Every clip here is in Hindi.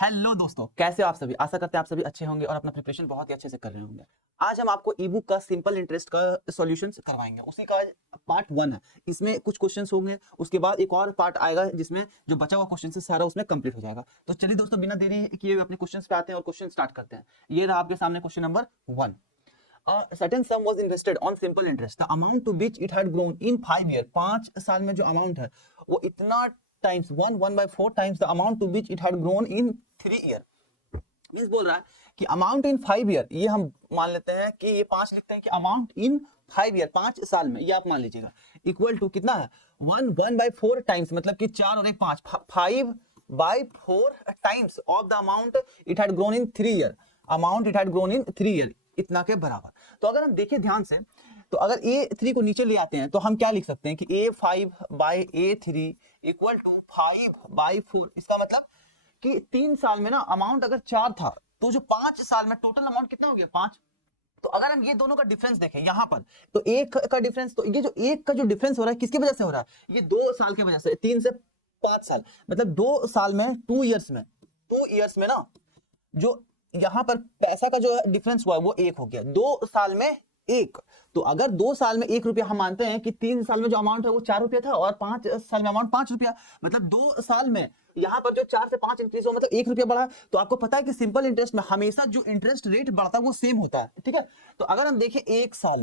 हेलो दोस्तों, कैसे हो आप सभी। आशा करते हैं आप सभी अच्छे होंगे और अपना प्रिपरेशन बहुत ही अच्छे से कर रहे होंगे। आज हम आपको ई बुक का सिंपल इंटरेस्ट का सॉल्यूशंस करवाएंगे। उसी का पार्ट 1 है। इसमें कुछ क्वेश्चंस होंगे, उसके बाद एक और पार्ट आएगा जिसमें जो बचा हुआ क्वेश्चन है सारा उसमें कंप्लीट हो जाएगा। तो चलिए दोस्तों, बिना देरी किए अपने क्वेश्चंस पे आते हैं और क्वेश्चन स्टार्ट करते हैं। ये रहा आपके सामने question number 1। A certain sum was invested on simple interest. The amount to which it had grown in 5 years. 5 साल में जो अमाउंट है वो इतना times 1/4 times the amount to which it had grown in 3 year. Means बोल रहा है कि अमाउंट इन 5 ईयर, ये हम मान लेते हैं कि ये 5 लिखते हैं कि अमाउंट इन 5 ईयर, 5 साल में, ये आप मान लीजिएगा इक्वल टू कितना है 1/4 टाइम्स, मतलब कि 4 और 1 5, 5/4 times of the amount it had grown in 3 year. Amount it had grown in 3 year, इतना के बराबर। तो अगर हम देखें ध्यान से, तो अगर A3 को नीचे ले आते हैं तो हम क्या लिख सकते हैं कि A5/A3 इक्वल टू 5/4। इसका मतलब कि 3 साल में ना अमाउंट अगर 4 था तो जो 5 साल में टोटल अमाउंट कितना हो गया 5। तो अगर हम ये दोनों का डिफरेंस देखें यहां पर, तो एक का डिफरेंस, तो ये जो एक का जो डिफरेंस हो रहा है किसकी वजह से हो रहा है, ये 2 साल की वजह से। 3 से 5 साल मतलब 2 साल में 2 इयर्स में ना जो यहां पर पैसा का जो डिफरेंस हुआ है वो 1 हो गया। 2 साल में 1, तो अगर 2 साल में 1 रुपया हम मानते हैं कि 3 साल में जो अमाउंट है वो 4 रुपया था और 5 साल में अमाउंट 5 रुपया, मतलब 2 साल में यहां पर जो 4 से 5 इंक्रीज हो, मतलब 1 रुपया बढ़ा। तो आपको पता है कि सिंपल इंटरेस्ट में हमेशा जो इंटरेस्ट रेट बढ़ता है वो सेम होता है, ठीक है। तो अगर हम देखें 1 साल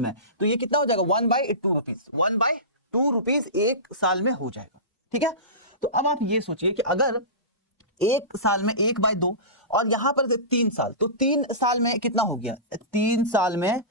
में तो ये कितना हो जाएगा 1/2 रुपीज, 1/2 रुपीज 1 साल में हो जाएगा, ठीक है। तो अब आप ये सोचिए कि अगर 1 साल में 1/2 और यहां पर 3 साल, तो 3 साल में कितना हो गया, 3 साल में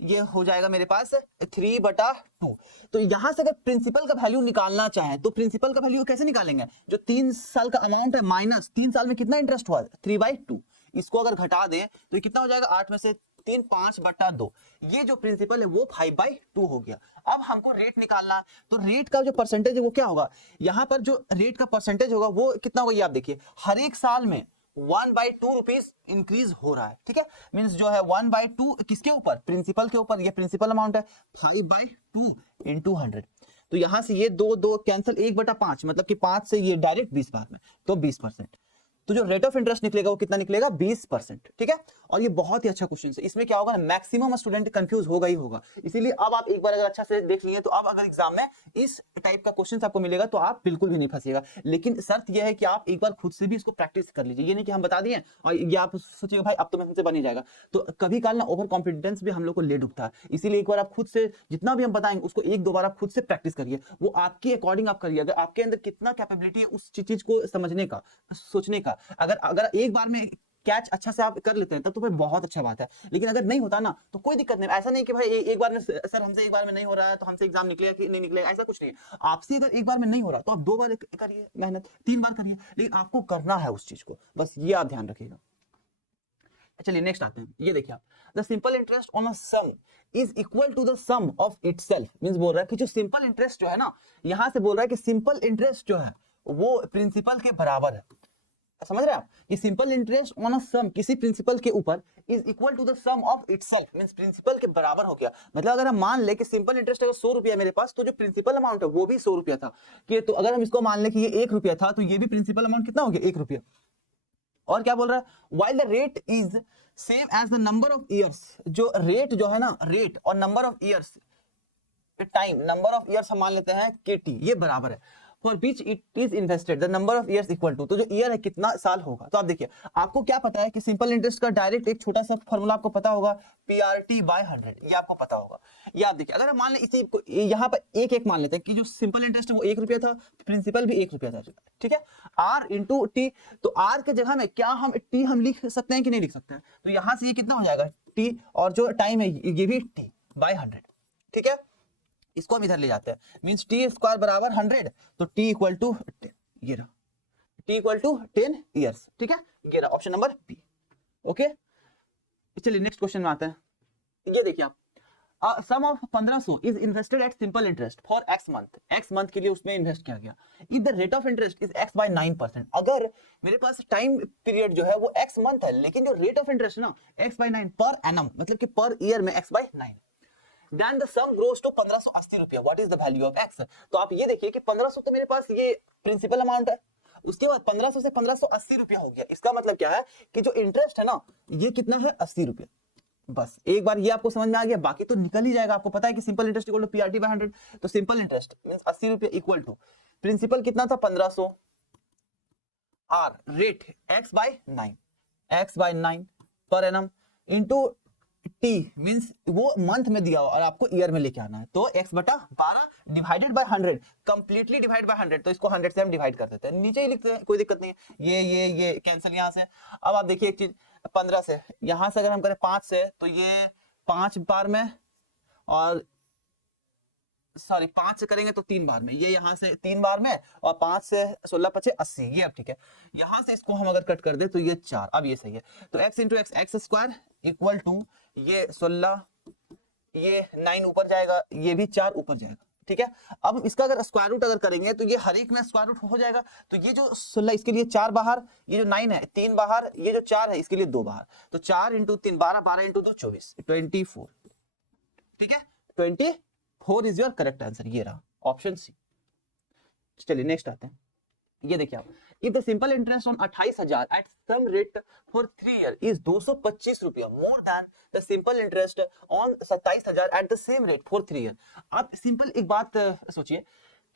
ये हो जाएगा मेरे पास 3/2। तो यहां से अगर प्रिंसिपल का वैल्यू निकालना चाहे तो प्रिंसिपल का वैल्यू कैसे निकालेंगे, जो 3 साल का अमाउंट है माइनस 3 साल में कितना इंटरेस्ट हुआ 3/2, इसको अगर घटा दें तो ये कितना हो जाएगा 8 में से 3 5/2। ये जो प्रिंसिपल है वो 5/2 हो गया। अब हमको रेट निकालना है, तो रेट का जो परसेंटेज है वो क्या होगा, यहां पर जो रेट का परसेंटेज होगा वो कितना होगा, ये आप देखिए हर एक साल में 1/2 रुपीज इंक्रीज हो रहा है, ठीक है। मींस जो है 1/2 किसके ऊपर, प्रिंसिपल के ऊपर। ये प्रिंसिपल अमाउंट है 5/2 इंटू 100। तो यहां से ये 2 कैंसिल, 1/5 मतलब कि 5 से ये डायरेक्ट 20 बार में, तो 20%। तो जो रेट ऑफ इंटरेस्ट निकलेगा वो कितना निकलेगा 20%, ठीक है। और ये बहुत ही अच्छा क्वेश्चन है। इसमें क्या होगा ना, मैक्सिमम स्टूडेंट कंफ्यूज होगा ही होगा। इसीलिए अब आप एक बार अगर अच्छा से देख लिए तो अब अगर एग्जाम में इस टाइप का क्वेश्चन आपको मिलेगा तो आप बिल्कुल भी नहीं फंसिएगा। लेकिन शर्त यह है कि आप एक बार खुद से भी इसको प्रैक्टिस कर लीजिए। ये नहीं कि हम बता दिए और ये आप सोचिएगा भाई अब तो हमसे बन ही जाएगा। तो कभी काल ना ओवर कॉन्फिडेंस भी हम लोग को ले डूबता है। इसीलिए एक बार आप खुद से जितना भी हम बताएंगे उसको 1-2 बार आप खुद से प्रैक्टिस करिए। वो आपके अकॉर्डिंग आप करिए, अगर आपके अंदर कितना कैपेबिलिटी है उस चीज को समझने का, सोचने का। अगर एक बार में कैच अच्छा से आप कर लेते हैं तब तो फिर बहुत अच्छा बात है। लेकिन अगर नहीं होता ना तो कोई दिक्कत नहीं। ऐसा नहीं कि भाई एक बार में सर हमसे एक बार में नहीं हो रहा है तो हमसे एग्जाम निकलेगा कि नहीं निकलेगा, ऐसा कुछ नहीं है। आपसे अगर एक बार में नहीं हो रहा तो आप 2 बार करिए मेहनत, 3 बार करिए, लेकिन आपको करना है उस चीज को, बस ये आप ध्यान रखिएगा। चलिए नेक्स्ट आते हैं। ये देखिए आप, the simple interest on a sum is equal to the sum of itself. Means बोल रहा है कि जो सिंपल इंटरेस्ट जो है ना, यहां से बोल रहा है कि सिंपल इंटरेस्ट जो है वो प्रिंसिपल के बराबर है। समझ रहे हैं आप, कि simple interest on a sum किसी प्रिंसिपल के ऊपर is equal to the sum of itself. Means principal के बराबर हो गया। मतलब अगर हम मान ले कि सिंपल इंटरेस्ट अगर 100 रुपया मेरे पास, तो जो प्रिंसिपल अमाउंट है वो भी 100 रुपया था। कि तो अगर हम इसको मान ले कि ये 1 रुपया था तो ये भी प्रिंसिपल अमाउंट कितना हो गया 1 रुपया। और क्या बोल रहा है, while the rate is same as the number of years. जो रेट जो है ना, रेट और number of years, time, number of years हम मान लेते हैं KT, ये बराबर है। For which it is invested the number of years equal to, तो जो ईयर है कितना साल होगा। तो आप देखिए, आपको क्या पता है कि सिंपल इंटरेस्ट का डायरेक्ट एक छोटा सा फॉर्मूला आपको पता होगा, PRT/100, ये आपको पता होगा। ये आप देखिए, अगर हम मान लें इसी यहाँ पर एक मान लेते हैं कि जो सिंपल इंटरेस्ट है वो 1 रुपया था, प्रिंसिपल भी 1 रुपया था, ठीक है। R इंटू T, तो R के जगह में क्या हम T हम लिख सकते हैं कि नहीं लिख सकते हैं। तो यहां से ये कितना हो जाएगा T, और जो टाइम है ये भी T/100, ठीक है। इसको हम इधर ले जाते हैं, मींस T² बराबर 100, तो T इक्वल टू 10, ये रहा T इक्वल टू 10 ईयर्स, ठीक है। ये रहा ऑप्शन नंबर B, ओके। चलिए नेक्स्ट क्वेश्चन में आते हैं। ये देखिए आप, sum of 1500 is invested at simple interest for x month के लिए उसमें इन्वेस्ट किया गया। If the rate of interest is x/9%, अगर मेरे पास टाइम पीरियड जो है वो x मंथ है, लेकिन जो रेट ऑफ इंटरेस्ट ना x/9 पर एनम, मतलब कि पर ईयर में x/9, then the sum grows to 1580 रुपया। What is the value of x। तो आप ये देखिए कि 1500 तो मेरे पास ये प्रिंसिपल अमाउंट है, उसके बाद 1500 से 1580 रुपया हो गया। इसका मतलब क्या है कि जो इंटरेस्ट है ना ये कितना है 80 रुपया। बस एक बार ये आपको समझ में आ गया, बाकी तो निकल ही जाएगा। आपको पता है कि simple interest equal to PRT by 100, तो सिंपल इंटरेस्ट मींस 80 रुपया इक्वल टू प्रिंसिपल कितना था 1500 आर रेट x बाय 9 पर एनम इनटू टी मींस वो मंथ में दिया हो और आपको ईयर में लेके आना है, तो x बटा 12 divided by 100, completely divide by 100, तो इसको 100 से हम डिवाइड कर देते हैं, नीचे ही लिखते हैं, कोई दिक्कत नहीं है। ये कैंसिल यहाँ से। अब आप देखिए एक चीज 15 से यहाँ से अगर हम करें 5 से तो ये 5 बार में, और सॉरी 5 से करेंगे तो 3 बार में, ये यहाँ से 3 बार में, और 5 से 16 5 80, ये अब ठीक है। यहाँ से इसको हम अगर कट कर दे तो ये 4, अब ये सही है। तो x into x x square equal to ये 16, ये 9 ऊपर जाएगा, ये भी 4 ऊपर जाएगा, ठीक है। अब इसका अगर स्क्वायर रूट अगर करेंगे तो ये हर एक में स्क्वायर रूट हो जाएगा, तो ये जो 16 इसके लिए 4 बाहर, ये जो 9 है 3 बाहर, ये जो 4 है इसके लिए 2 बाहर, तो 4 इंटू 3 12, 12 इंटू 2 24, 24, ठीक है। 24 इज योर करेक्ट आंसर, ये रहा ऑप्शन सी। चलिए नेक्स्ट आते हैं। ये देखिए आप, if the simple interest on 28,000 at some rate for 3 year is 225 रुपया more than the simple interest on 27,000 at the same rate for 3 year. आप सिंपल एक बात सोचिए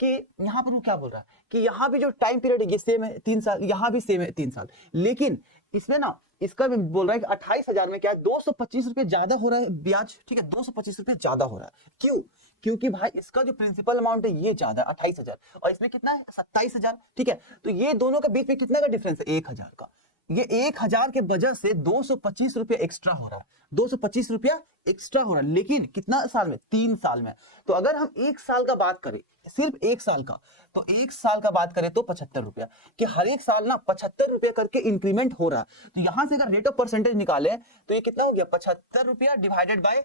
कि यहाँ पर वो क्या बोल रहा है कि यहाँ भी जो टाइम पीरियड है ये सेम है 3 साल, यहाँ भी सेम है 3 साल, लेकिन इसमें ना इसका भी बोल रहा है कि 28,000 में क्या है 225 रुपये ज्यादा हो रहा है ब्याज, ठीक है 225 रुपये ज्यादा हो रहा है। क्यों? क्योंकि भाई इसका जो प्रिंसिपल अमाउंट है ये ज्यादा है 28,000 और इसमें कितना है 27,000, ठीक है। तो ये दोनों के बीच में कितना का डिफरेंस है 1,000 का। ये 1,000 के वजह से 225 रुपया एक्स्ट्रा हो रहा है, 225 रुपया एक्स्ट्रा हो रहा है, लेकिन कितना साल में 3 साल में। तो अगर हम 1 साल का बात करें, सिर्फ 1 साल का, तो 1 साल का बात करें तो 75 रुपया, कि हर एक साल ना 75 रुपया करके इंक्रीमेंट हो रहा है। तो यहां से अगर रेट ऑफ परसेंटेज निकाले तो ये कितना हो गया 75 रुपया डिवाइडेड बाय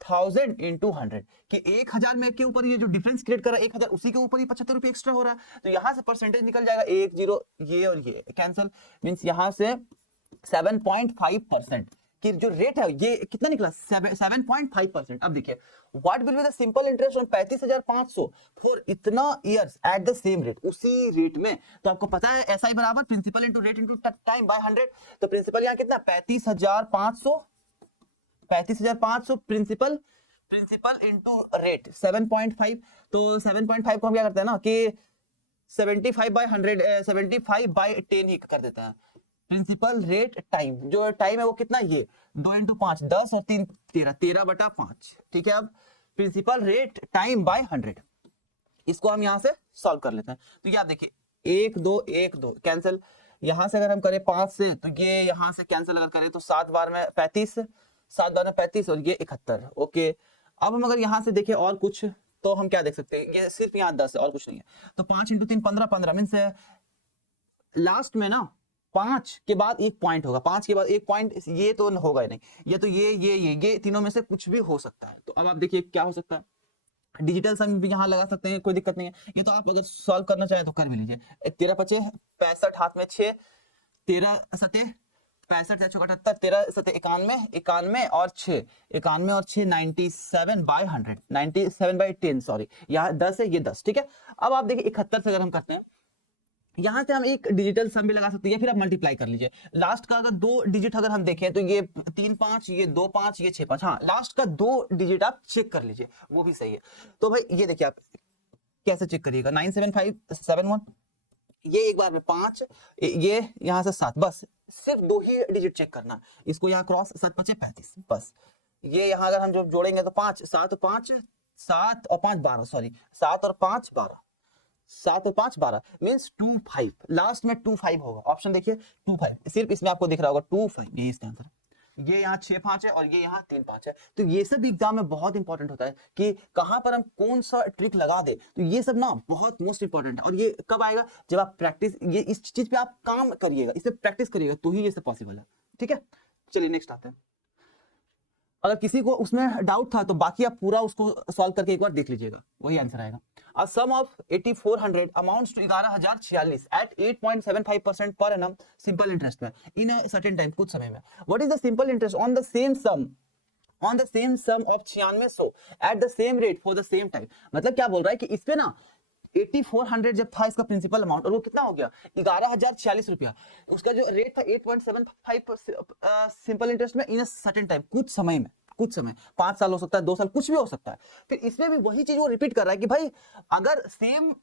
1000 इंटू 100, कि 1,000 में के ऊपर ये जो डिफरेंस क्रिएट कर रहा है 1,000 उसी के ऊपर ही 75 रुपये एक्स्ट्रा हो रहा है। तो यहां से परसेंटेज निकल जाएगा 10, ये और ये कैंसिल, मींस यहां से 7.5% कि जो रेट है ये कितना निकला 7.5%। अब देखिए what will be the simple interest on 35,500 for इतना years at the same rate, उसी रेट में। तो आपको पता है एसआई बराबर principal into rate into time by 100, तो प्रिंसिपल यहाँ कितना 35,500 प्रिंसिपल इंटू रेट 7.5, तो 7.5 को हम क्या करते हैं ना कि 75 बाय 100 75 बाय 10 ही कर देते हैं। प्रिंसिपल रेट टाइम, जो टाइम है वो कितना, ये 2 इंटू 5 10 और 3 13, 13 बटा 5, ठीक है। अब प्रिंसिपल रेट टाइम बाय 100, इसको हम यहां से सॉल्व कर लेते हैं। तो याद देखिए 1 2 1 2 कैंसिल, यहां से अगर हम करें 5 से तो ये यहां से कैंसिल अगर करें तो 7 बार में 35, 7 बार में 35 और ये 71, ओके। अब हम अगर यहां से देखें और कुछ तो हम क्या देख सकते हैं, ये सिर्फ यहाँ 10 है और कुछ नहीं है। तो 5 इंटू 3 15, 15 मीन्स लास्ट में ना 5 के बाद एक पॉइंट होगा, 5 के बाद एक पॉइंट, ये तो होगा ही नहीं, ये तो ये तीनों में से कुछ भी हो सकता है। तो अब आप देखिए क्या हो सकता है, डिजिटल सम भी यहाँ लगा सकते हैं, कोई दिक्कत नहीं है। ये तो आप अगर सॉल्व करना चाहे तो कर भी लीजिए। 13 5 65, हाथ में 6, 13 7 65 या 78, 13 7 91, 91 और 6 97 बाय 100, 97 बाय 10, सॉरी यहाँ 10 है, ये 10, ठीक है। अब आप देखिए 71 से अगर हम करते हैं, यहां से हम एक डिजिटल सम भी लगा सकते हैं, फिर आप मल्टीप्लाई कर लीजिए। लास्ट का अगर 2 डिजिट अगर हम देखें तो ये 3 5, ये 2 5, ये 6 5, हाँ लास्ट का 2 डिजिट आप चेक कर लीजिए, वो भी सही है। तो भाई ये देखिए आप कैसे चेक करिएगा, 97571, ये एक बार में 5, ये यहां से 7, बस सिर्फ 2 ही डिजिट चेक करना, इसको यहाँ क्रॉस 7 5 35, बस ये यहाँ अगर हम जो जोड़ेंगे तो 5 7 5 7 और 5 12, सॉरी 7 और 5 12, 7 और 5 12 मींस 25, लास्ट में 25 होगा। ऑप्शन देखिए 25, सिर्फ इसमें आपको दिख रहा होगा 25, ये इसका आंसर। ये यहाँ 6 5 है और ये यहाँ 3 5 है। तो ये सब एग्जाम में बहुत इंपॉर्टेंट होता है कि कहां पर हम कौन सा ट्रिक लगा दे, तो ये सब ना बहुत मोस्ट इंपॉर्टेंट है। और ये कब आएगा, जब आप प्रैक्टिस, ये इस चीज पे आप काम करिएगा, इसे प्रैक्टिस करिएगा तो ही ये सब पॉसिबल है, ठीक है। चलिए नेक्स्ट आते हैं। अगर किसी को उसमें डाउट था तो बाकी आप पूरा उसको सॉल्व करके एक बार देख लीजिएगा, वही आंसर आएगा। A sum of 8400 amounts to 11,046 at 8.75% per annum simple interest में in a certain time, कुछ समय में। What is the simple interest on the same sum of 9600 at the same rate for the same time? मतलब क्या बोल रहा है कि इस पे ना 8400 जब था इसका प्रिंसिपल अमाउंट, और वो कितना हो गया 11,046 रुपया। उसका जो रेट था 8.75 सिंपल इंटरेस्ट में इन सर्टेन टाइम, कुछ समय में, कुछ समय 5 साल हो सकता है, 2 साल, कुछ भी हो सकता है। फिर इसमें भी वही चीज वो रिपीट कर रहा है कि भाई अगर सेम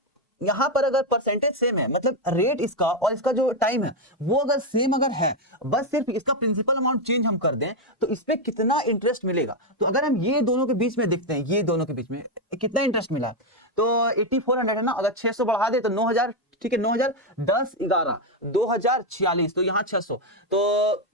यहाँ पर अगर परसेंटेज सेम है, मतलब रेट इसका और इसका जो टाइम है वो अगर सेम अगर है, बस सिर्फ इसका प्रिंसिपल अमाउंट चेंज हम कर दें तो इस पे कितना इंटरेस्ट मिलेगा। तो अगर हम ये दोनों के बीच में देखते हैं, ये दोनों के बीच में कितना इंटरेस्ट मिला, तो 8400 है ना, अगर 600 बढ़ा दे तो 9000, ठीक है, 9000 10 11 2046, तो यहाँ 600, तो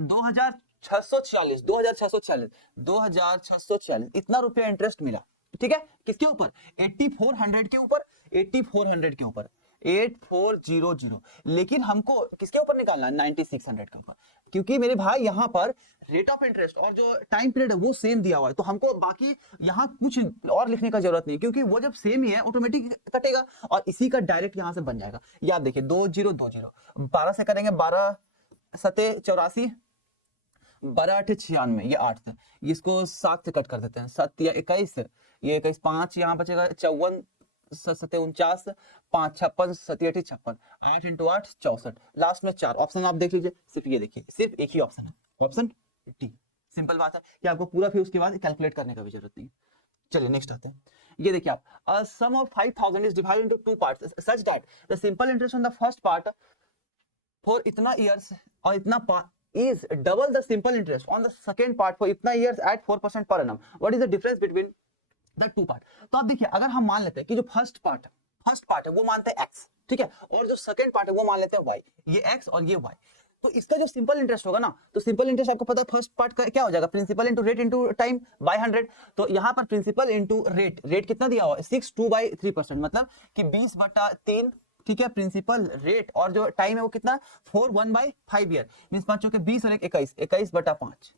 2646 इतना रुपया इंटरेस्ट मिला, ठीक है, किसके ऊपर 8400 के ऊपर, 8400 के ऊपर 8400, लेकिन हमको किसके ऊपर निकालना है 9600 के ऊपर, क्योंकि मेरे भाई यहाँ पर रेट ऑफ इंटरेस्ट और जो टाइम पीरियड है वो सेम दिया हुआ है, तो हमको बाकी यहाँ कुछ और लिखने का जरूरत नहीं, क्योंकि वो जब सेम ही है ऑटोमेटिक कटेगा और इसी का डायरेक्ट यहाँ से बन जाएगा। याद देखिए 2020 12 से करेंगे, 12 सते 84, 12 8 96, ये 8 से, इसको 7 से कट कर देते हैं, 7 या 21, ये 21 5 यहाँ बचेगा 54 7 49 5 56 7 8 56, 8 × 8 64, लास्ट में 4 ऑप्शन आप देख लीजिए, सिर्फ ये देखिए, सिर्फ एक ही ऑप्शन है, ऑप्शन डी। सिंपल बात है कि आपको पूरा फिर उसके बाद कैलकुलेट करने का भी जरूरत नहीं। चलिए नेक्स्ट आते हैं, ये देखिए आप, a sum of 5000 is divided into 2 parts such that the simple interest on the first part for इतना years और इतना is double the simple interest on the second part for इतना years at 4% per annum. What is the difference between the two part? तो आप देखिए, अगर हम मान लेते हैं कि जो फर्स्ट पार्ट है वो मानते हैं x, ठीक है, और जो सेकंड पार्ट है वो मान लेते हैं y, ये x और ये y, तो इसका जो सिंपल इंटरेस्ट होगा ना, तो सिंपल इंटरेस्ट आपको पता है फर्स्ट पार्ट का क्या हो जाएगा, principal into rate into time by 100, तो यहाँ पर प्रिंसिपल इंटू रेट कितना दिया हुआ है 62/3%, मतलब कि 20/3, ठीक है, प्रिंसिपल रेट और जो टाइम है वो कितना 4/1/5 ईयर, मींस 5 चौके 20 और 21 21/5,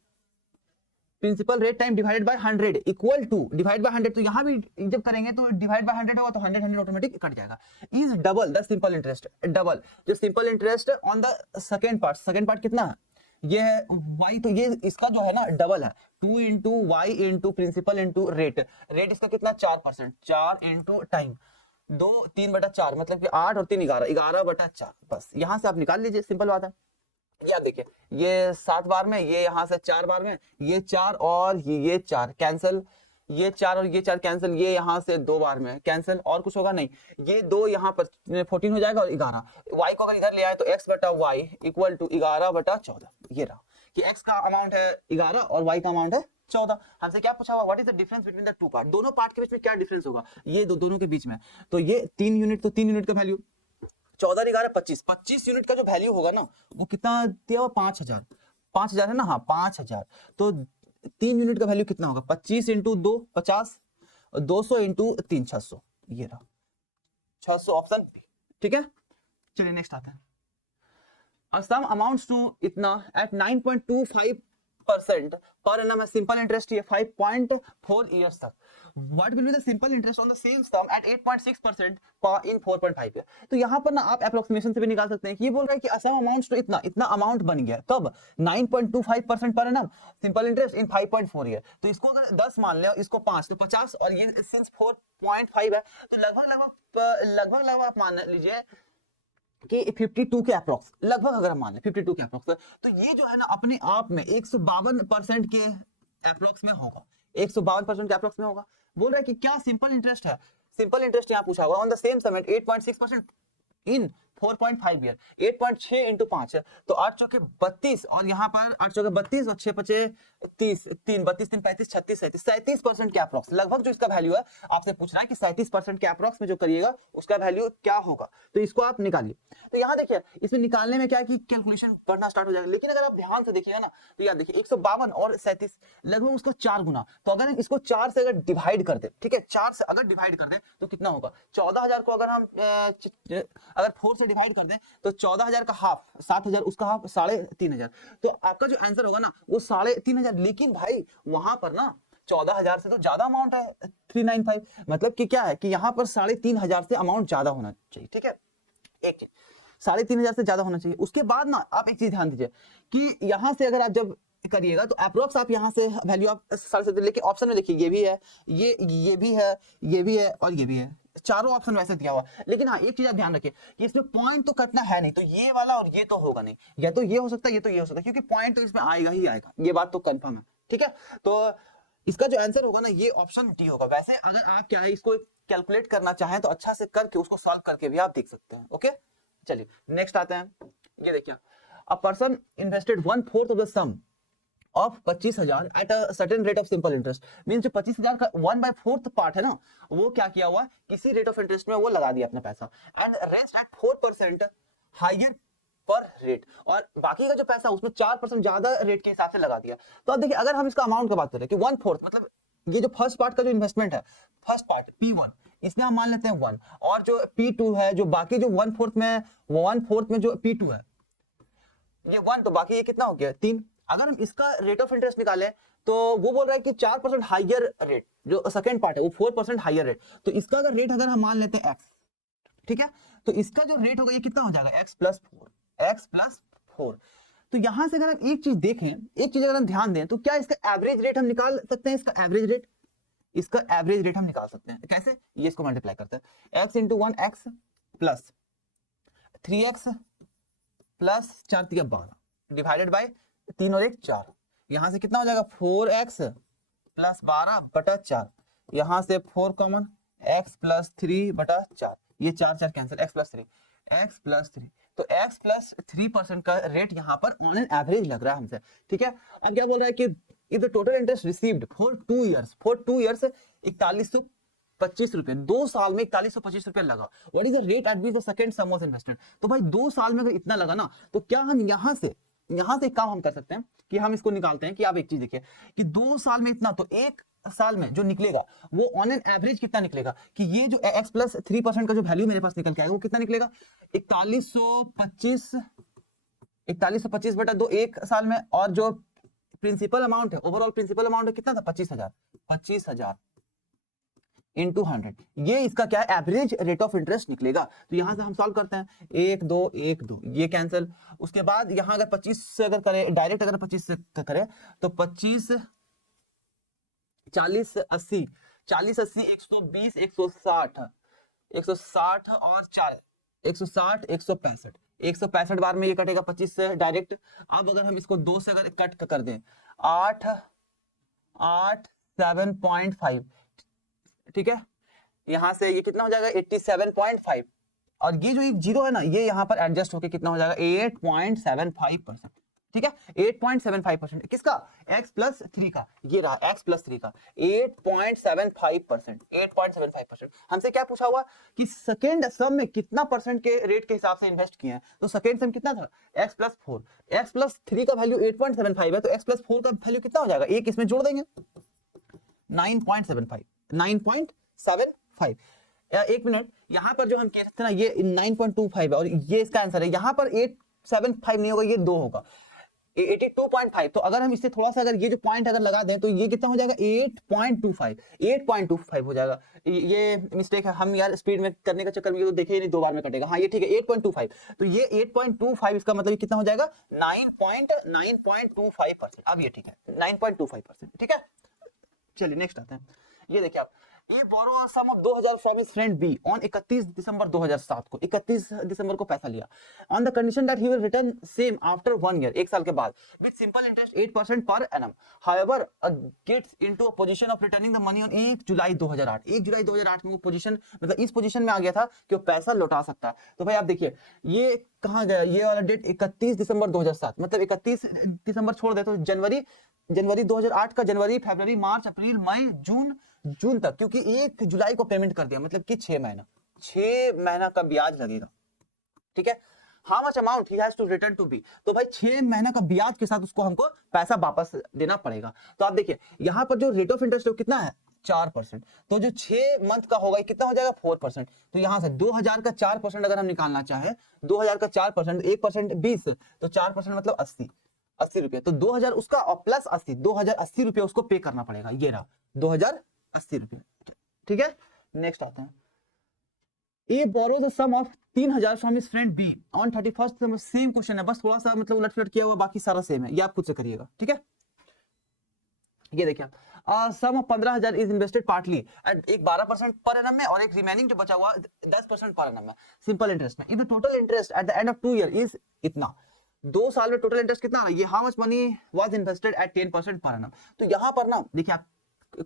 principal rate time divided by 100 equal to divide by 100, तो यहाँ भी जब करेंगे तो डिवाइड बाय 100 होगा तो 100 ऑटोमेटिक कट जाएगा। Is double the simple interest, double जो simple interest on the second part कितना है, ये है y, तो ये इसका जो है ना डबल है, 2 × y × प्रिंसिपल × रेट इसका कितना 4%, 4 × टाइम 2 3/4, मतलब कि 8 और 3 11 11/4, बस यहाँ से आप निकाल लीजिए, सिंपल बात है। या देखिए ये 7 बार में, ये यहाँ से 4 बार में, ये 4 और ये 4 कैंसिल, ये 4 और ये 4 कैंसिल, ये यहाँ से 2 बार में कैंसिल, और कुछ होगा नहीं, ये 2 यहाँ पर 14 हो जाएगा और 11, y को अगर इधर ले आए तो x/y इक्वल टू 11/14, ये रहा कि x का अमाउंट है 11 और y का अमाउंट है 14। हमसे क्या पूछा हुआ, what is the difference between the two part, दोनों पार्ट के बीच में क्या डिफरेंस होगा, ये दोनों के बीच में, तो ये 3 यूनिट, तो 3 यूनिट का वैल्यू 14 11 25 यूनिट का जो वैल्यू होगा ना वो कितना दिया हुआ 5000 है ना, हाँ 5000, तो 3 यूनिट का वैल्यू कितना होगा 25 × 2 50, 200 × 3 600, ये रहा 600 ऑप्शन, ठीक है। चलिए नेक्स्ट आता है, a sum amounts to इतना at 9.25% पर annum है, सिंपल इंटरेस्ट ये 5.4 इयर्स तक। What will be the simple interest on the same sum at 8.6% in 4.5 year, तो यहाँ पर ना आप अप्रोक्सीमेशन से भी निकाल सकते हैं कि ये बोल रहा है कि sum amounts to इतना अमाउंट बन गया कब 9.25% पर annum simple interest in 5.4 year, तो इसको अगर 10 मान ले, इसको 5 तो 50, और ये सिंस 4.5 है तो लगभग आप मान लीजिए कि 52 के अप्रोक्स, लगभग अगर हम मान लें 52 के अप्रोक्स, तो ये जो है ना अपने आप में 152% के अप्रोक्स में होगा, 152% के अप्रोक्स में होगा। बोल रहा है कि क्या सिंपल इंटरेस्ट है, सिंपल इंटरेस्ट यहाँ पूछा हुआ on the same sum at 8.6% in 4.5 year, 8.6 × 5 है तो 8 चौके 32, और यहाँ पर 8 चौके 32 और 6 5 30, 3 32 3 35 36 37% के अप्रोक्स, लगभग जो इसका वैल्यू है आपसे पूछ रहा है कि 37% के अप्रोक्स में जो करिएगा उसका वैल्यू क्या होगा, तो इसको आप निकालिए। तो यहाँ देखिए इसमें निकालने में क्या है कि कैलकुलेशन बढ़ना स्टार्ट हो जाएगा, लेकिन अगर आप ध्यान से देखिएगा ना तो यार देखिए 152 और 37 लगभग उसका 4 गुना, तो अगर हम इसको 4 से अगर डिवाइड कर दे, ठीक है, 4 से अगर डिवाइड कर दे तो कितना होगा 14000 को अगर हम अगर 4 से डिवाइड कर दें तो 14000 का हाफ 7000, उसका हाफ 3500, तो आपका जो आंसर होगा ना वो 3500, लेकिन भाई वहां पर ना 14000 से तो ज्यादा अमाउंट है 395, मतलब कि क्या है कि यहाँ पर 3500 से अमाउंट ज्यादा होना चाहिए, ठीक है, एक चीज 3500 से ज्यादा होना चाहिए। उसके बाद ना आप एक चीज ध्यान दीजिए कि यहाँ से अगर आप जब करिएगा तो अप्रोक्स आप यहाँ से वैल्यू आप 37, लेकिन ऑप्शन में देखिए ये भी है, ये भी है, ये भी है और ये भी है, चारों ऑप्शन वैसे दिया हुआ, लेकिन हाँ एक चीज आप ध्यान रखिए कि इसमें पॉइंट तो कटना है नहीं, तो ये वाला और ये तो होगा नहीं, या तो ये हो सकता है ये तो ये हो सकता है, क्योंकि पॉइंट तो इसमें आएगा ही आएगा, ये बात तो कंफर्म है। ठीक है, तो इसका जो आंसर होगा ना ये ऑप्शन डी होगा। वैसे अगर आप क्या है इसको कैलकुलेट करना चाहें तो अच्छा से करके उसको सॉल्व करके भी आप देख सकते हैं। ओके, चलिए नेक्स्ट आते हैं। ये देखिए, a person invested 1/4 of the sum of 25,000 at a certain rate of simple interest. Mean जो 25,000 का 1/4 पार्ट है ना, वो क्या किया हुआ किसी रेट ऑफ इंटरेस्ट में वो लगा दिया अपना पैसा, एंड रेस्ट एट 4% हायर पर रेट, और बाकी का जो पैसा उसमें 4% ज्यादा रेट के हिसाब से लगा दिया। तो अब देखिए, अगर हम इसका अमाउंट की बात करें कि 1/4 मतलब ये जो फर्स्ट पार्ट का जो इन्वेस्टमेंट है, फर्स्ट पार्ट P1, इसमें हम मान लेते हैं 1, और जो P2 है, जो बाकी जो 1/4 में, 1/4 में जो P2 है ये 1, तो बाकी ये कितना हो गया 3। अगर हम इसका रेट ऑफ इंटरेस्ट निकालें तो वो बोल रहा है कि 4% हाइयर रेट, जो सेकंड पार्ट है वो 4% हाइयर रेट, तो इसका अगर रेट अगर हम मान लेते हैं x, ठीक है, तो इसका जो रेट होगा ये कितना हो जाएगा x + 4। तो यहां से अगर हम एक चीज देखें, एक चीज अगर हम ध्यान दें, तो क्या इसका एवरेज रेट हम निकाल सकते हैं? इसका एवरेज रेट, इसका एवरेज रेट हम निकाल सकते हैं कैसे? ये इसको मल्टीप्लाई करते हैं, x × 1x plus 3x plus 4 × 12 divided by 3 और 1 4, यहां से कितना हो जाएगा 4x प्लस 12/4, यहां से 4 कॉमन, x + 3/4, ये 4 4 कैंसिल, x + 3, तो x + 3% का रेट यहाँ पर ऑन एन एवरेज लग रहा है हमसे। ठीक है, अब क्या बोल रहा है कि if the total interest received for 2 years 4125 रुपए, 2 साल में 4125 रुपए लगा, what is the rate at which the second some was invested. तो भाई 2 साल में अगर इतना लगा ना, तो क्या हम यहाँ से एक काम हम कर सकते हैं कि हम इसको निकालते हैं कि आप एक चीज देखिए कि 2 साल में इतना, तो एक साल में जो निकलेगा वो ऑन एन एवरेज कितना निकलेगा, कि ये जो x + 3% का जो वैल्यू मेरे पास निकल के आएगा वो कितना निकलेगा 4125/2 एक साल में, और जो प्रिंसिपल अमाउंट है, ओवरऑल प्रिंसिपल अमाउंट है कितना था 25,000 into 100, ये इसका क्या है एवरेज रेट ऑफ इंटरेस्ट निकलेगा। तो यहां से हम सॉल्व करते हैं, 1 2 1 2 ये कैंसिल, उसके बाद यहां अगर 25 से अगर करें डायरेक्ट, अगर 25 से करें तो 25 40 80 40 80 120 160 और 4 160 165 बार में ये कटेगा 25 से डायरेक्ट। अब अगर हम इसको 2 से अगर कट कर दें 8 7.5, ठीक है, यहां से ये कितना हो जाएगा 87.5, और ये जो एक जीरो है ना ये यहां पर एडजस्ट होके कितना हो जाएगा 8.75%। ठीक है, 8.75% किसका x + 3 का, ये रहा x + 3 का 8.75%। हमसे क्या पूछा हुआ कि सेकेंड सम में कितना परसेंट के रेट के हिसाब से इन्वेस्ट किए हैं, तो सेकेंड सम कितना था x + 4, x + 3 का वैल्यू 8.75 है, तो x + 4 का वैल्यू कितना हो जाएगा, एक इसमें जोड़ देंगे 9.75। एक मिनट, यहां पर जो हम कह सकते हैं ना ये 9.25 है, और ये इसका आंसर है, यहां पर 875 नहीं होगा, ये 2 होगा 82.5। तो अगर हम इससे थोड़ा सा अगर ये जो पॉइंट अगर लगा दें तो ये कितना हो जाएगा 8.25 हो जाएगा। ये मिस्टेक है, हम यार स्पीड में करने का चक्कर में तो देखे ही नहीं, 2 बार में कटेगा। हाँ ये ठीक है 8.25, तो ये 8.25 इसका मतलब कितना हो जाएगा 9.25%। अब ये ठीक है 9.25%। ठीक है, चलिए नेक्स्ट आते हैं। ये देखिए आप, ये borrow sum of 2000 from his friend B on 31 December 2007 को, 31 दिसंबर को पैसा लिया, on the condition that he will return same after 1 year, एक साल के बाद, with simple interest 8% per annum. However gets into a position of returning the money on 1 जुलाई 2008। 1 जुलाई 2008 में वो पोजीशन, मतलब इस पोजीशन में आ गया था कि वो पैसा लौटा सकता है। तो भाई आप देखिए ये कहां गया, ये वाला डेट 31 दिसंबर 2007, मतलब 31 दिसंबर छोड़ दे तो जनवरी 2008 का, जनवरी फरवरी मार्च अप्रैल मई जून तक, क्योंकि 1 जुलाई को पेमेंट कर दिया, मतलब कि 6 महीना का ब्याज लगेगा। ठीक है, how much amount he has to return to be, तो भाई 6 महीना का ब्याज के साथ उसको हमको पैसा वापस देना पड़ेगा। तो आप देखिए यहाँ पर जो रेट ऑफ इंटरेस्ट कितना है 4%, तो जो 6 मंथ का होगा कितना हो जाएगा 4%। तो यहाँ से 2000 का 4% अगर हम निकालना चाहे, 2000 का 4%, 1% 20, तो 4% मतलब 80 रुपए, तो 2000 उसका और प्लस 80, 2080 रुपए उसको पे करना पड़ेगा। ये रहा 2080 रुपए। ठीक है, नेक्स्ट आते हैं। A borrows the sum of 3000 from his friend B on 31st December, same question है, बस थोड़ा सा मतलब उलट पुलट किया हुआ, बाकी सारा सेम है, ये आप खुद से करिएगा। ठीक है, ये देखिए sum of 15,000 is invested partly at एक 12% पर एनम में और एक रिमेनिंग जो बचा हुआ 10% पर एनम में सिंपल इंटरेस्ट में। If the total interest at the end of 2 year is इतना, 2 साल में टोटल इंटरेस्ट कितना आ रहा है, ये how much money was invested at 10% per annum. तो यहाँ पर ना देखिए आप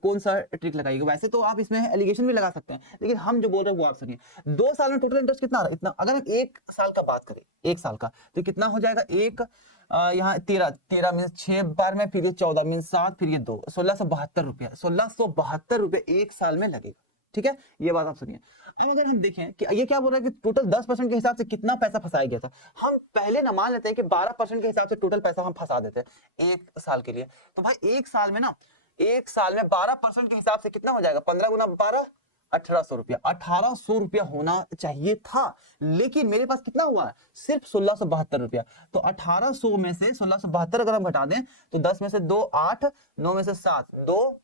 कौन सा ट्रिक लगाइएगा, वैसे तो आप इसमें एलिगेशन भी लगा सकते हैं, लेकिन हम जो बोल रहे हैं वो आप सुनिए। 2 साल में टोटल इंटरेस्ट कितना आ रहा है, इतना। अगर हम 1 साल का बात करें, 1 साल का, तो कितना हो जाएगा, एक यहाँ 13 मीन 6 बार में, फिर ये 14 मीन 7, फिर ये 2, 1672 रुपया, 1672 रुपये 1 साल में लगेगा। ठीक है, ये बात आप सुनिए। अब अगर हम देखें कि ये क्या बोल रहा है कि टोटल 10% के हिसाब से कितना पैसा फंसाया गया था, हम पहले ना मान लेते हैं कि 12% के हिसाब से टोटल पैसा हम फंसा देते हैं 1 साल के लिए। तो भाई 1 साल में ना, 1 साल में 12% के हिसाब से कितना हो जाएगा, 15 गुना 12, 1800 रुपया, 1800 रुपया होना चाहिए था, लेकिन मेरे पास कितना हुआ है, सिर्फ 1672 रुपया। तो 1800 में से 1672 अगर हम घटा दें तो 10 में से 2 8, 9 में से 7 2,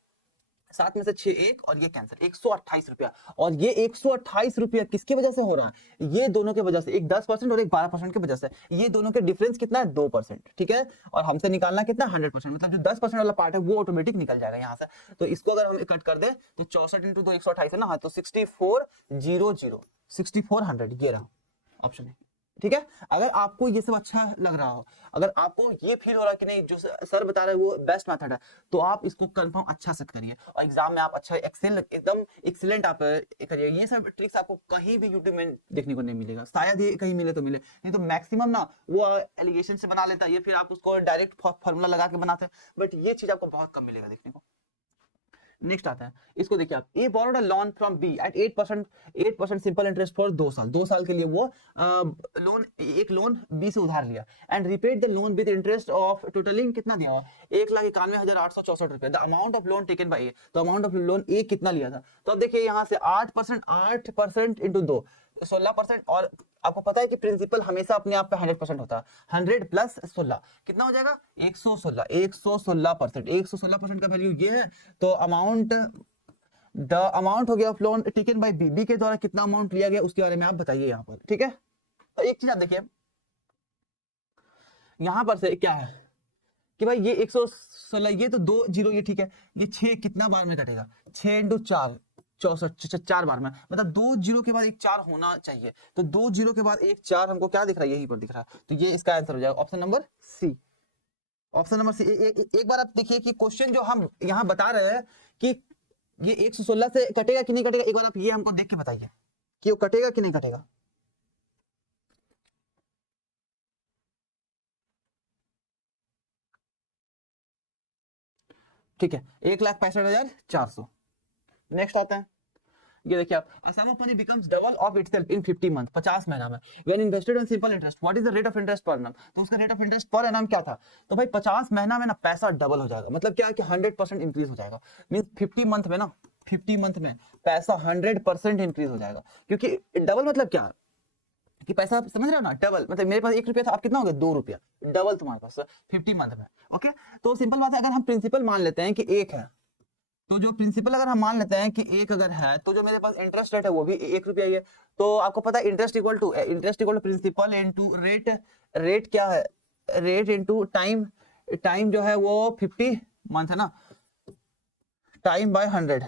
7 में से 6 1 और ये कैंसिल, 128 रुपया। और ये 128 रुपया किसकी वजह से हो रहा है, ये दोनों के वजह से, एक 10% और एक 12% की वजह से। ये दोनों के डिफरेंस कितना है, 2%। ठीक है, और हमसे निकालना कितना, 100%, मतलब जो 10% वाला पार्ट है वो ऑटोमेटिक निकल जाएगा यहाँ से। तो इसको अगर हम कट कर दे तो 64 इंटू 2 128 है ना, हाँ, तो 6400 6400 ये रहा ऑप्शन है। ठीक है, अगर आपको ये सब अच्छा लग रहा हो, अगर आपको ये फील हो रहा है कि नहीं जो सर बता रहे हैं वो बेस्ट मेथड है, तो आप इसको कंफर्म अच्छा से करिए और एग्जाम में आप अच्छा एकदम एक्सीलेंट आप करिए। ये सब ट्रिक्स आपको कहीं भी यूट्यूब में देखने को नहीं मिलेगा, शायद ये कहीं मिले तो मिले, नहीं तो मैक्सिमम ना वो एलिगेशन से बना लेता है, ये फिर आप उसको डायरेक्ट फॉर्मूला लगा के बनाते हैं, बट ये चीज आपको बहुत कम मिलेगा देखने को। नेक्स्ट आता है, इसको देखिए आप, A borrowed a loan from B at 8% simple interest for 2 साल। 2 साल के लिए वो एक लोन बी से उधार लिया and repaid the loan with interest of totalling कितना दिया हुआ, 1,91,864 रुपए। The amount of loan taken by A, तो अमाउंट ऑफ लोन ए कितना लिया था, तो अब देखिए यहाँ से 8% इंटू 2 16%, और आपको पता है कि प्रिंसिपल हमेशा अपने आप पे 100% होता है, 100 प्लस 16 कितना हो जाएगा, 116%। 116% का वैल्यू ये है, तो द अमाउंट हो गया of loan taken by B, B के द्वारा कितना अमाउंट लिया गया उसके बारे में आप बताइए यहाँ पर। ठीक है, तो एक चीज आप देखिए यहां पर से क्या है कि भाई ये 116, ये तो 2 जीरो, ये ठीक है, ये 6 कितना बार में कटेगा, 6 इंटू 4 64, 4 बार में, मतलब 2 जीरो के बाद एक 4 होना चाहिए, तो 2 जीरो के बाद एक 4 हमको क्या दिख रहा है, यही पर दिख रहा है, तो ये इसका आंसर हो जाएगा option number C. Option number C. एक बार आप देखिए कि क्वेश्चन जो हम यहाँ बता रहे हैं कि ये 116 से कटेगा कि नहीं कटेगा, एक बार आप ये हमको देख के बताइए कि वो कटेगा कि नहीं कटेगा। ठीक है, 1,65,400। नेक्स्ट आते हैं, ये देखिए आप, a sum of money becomes double of itself in 50 month, 50 महीना में, when invested on simple interest, what is the rate of interest per annum, तो उसका rate of interest per annum क्या था, तो भाई 50 महीना में ना पैसा डबल हो जाएगा, मतलब क्या है कि 100% इंक्रीज हो जाएगा, मींस 50 मंथ में ना, 50 मंथ में पैसा 100% इंक्रीज हो जाएगा, क्योंकि डबल मतलब क्या है कि पैसा, समझ रहे हो ना, डबल मतलब मेरे पास 1 रुपया था, अब कितना हो गया, 2 रुपया, डबल तुम्हारे पास 50 मंथ में। ओके, तो सिंपल बात है, अगर हम प्रिंसिपल मान लेते हैं कि 1 है, तो जो प्रिंसिपल अगर हम मान लेते हैं कि 1 अगर है, तो जो मेरे पास इंटरेस्ट रेट है वो भी 1 रुपया ही है। तो आपको पता है interest equal to principal into rate, rate क्या है, रेट इनटू टाइम, टाइम जो है वो 50 मंथ है ना, टाइम बाय 100,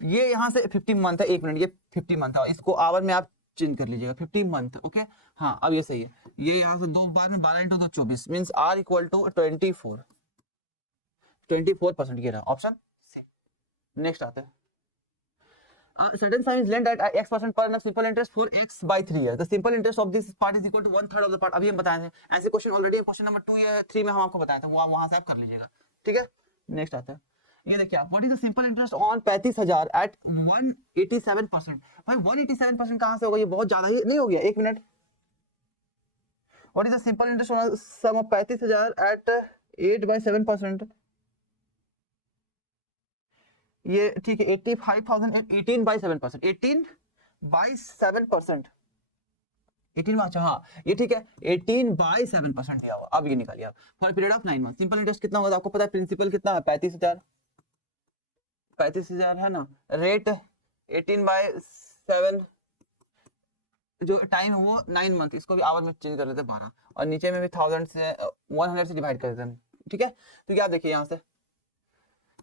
ये यहाँ से 50 मंथ है, 1 मिनट, ये 50 मंथ है, इसको आवर में आप चेंज कर लीजिएगा, 50 मंथ। ओके, हाँ अब ये सही है, ये यहाँ से 2 बार में 12 into 2 24 means R equal to 24% ये रहा ऑप्शन सी। नेक्स्ट आते हैं, certain sum is lent at x% per annum simple interest for x by 3 years, the simple interest of this part is equal to 1/3 of the part। अभी हम बताए थे ऐसे क्वेश्चन ऑलरेडी क्वेश्चन नंबर 2 या 3 में हम आपको बताए थे, वो वहां से आप कर लीजिएगा। ठीक है, नेक्स्ट आता है, ये देखिए आप, what is the simple interest on 35,000 at 187%। भाई 187% कहां से होगा, ये बहुत ज्यादा ही नहीं हो गया, 1 minute, what is the simple interest on sum of 35,000 at 8/7%, ये ठीक है, 85,000 18/7%, 18/7%, 18 अच्छा हाँ ये ठीक है, 18/7% दिया हुआ। अब ये निकालिए आप, for period of 9 month simple interest कितना होगा, आपको पता है प्रिंसिपल कितना है, 35,000 है ना, रेट 18/7, जो टाइम है वो 9 मंथ, इसको भी आवर में चेंज कर लेते हैं 12, और नीचे में भी 100 से 100 से डिवाइड कर देते हैं। ठीक है, तो क्या देखिए यहाँ से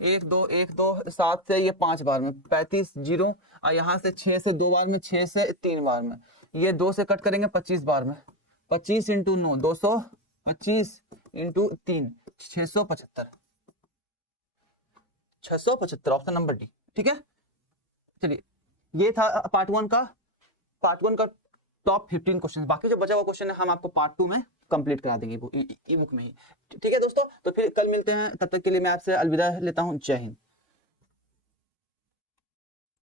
1 2 7 से ये 5 बार में 35 जीरो, और यहाँ से 6 से 2 बार में, 6 से 3 बार में, ये 2 से कट करेंगे 25 बार में, 25 into 9 225 into 3 675, 675 option number D. ठीक है, चलिए ये था पार्ट वन का टॉप 15 क्वेश्चन। बाकी जो बचा हुआ क्वेश्चन है हम आपको पार्ट 2 में कंप्लीट करा देंगे ई बुक में ही। ठीक है दोस्तों, तो फिर कल मिलते हैं, तब तक के लिए मैं आपसे अलविदा लेता हूं। जय हिंद।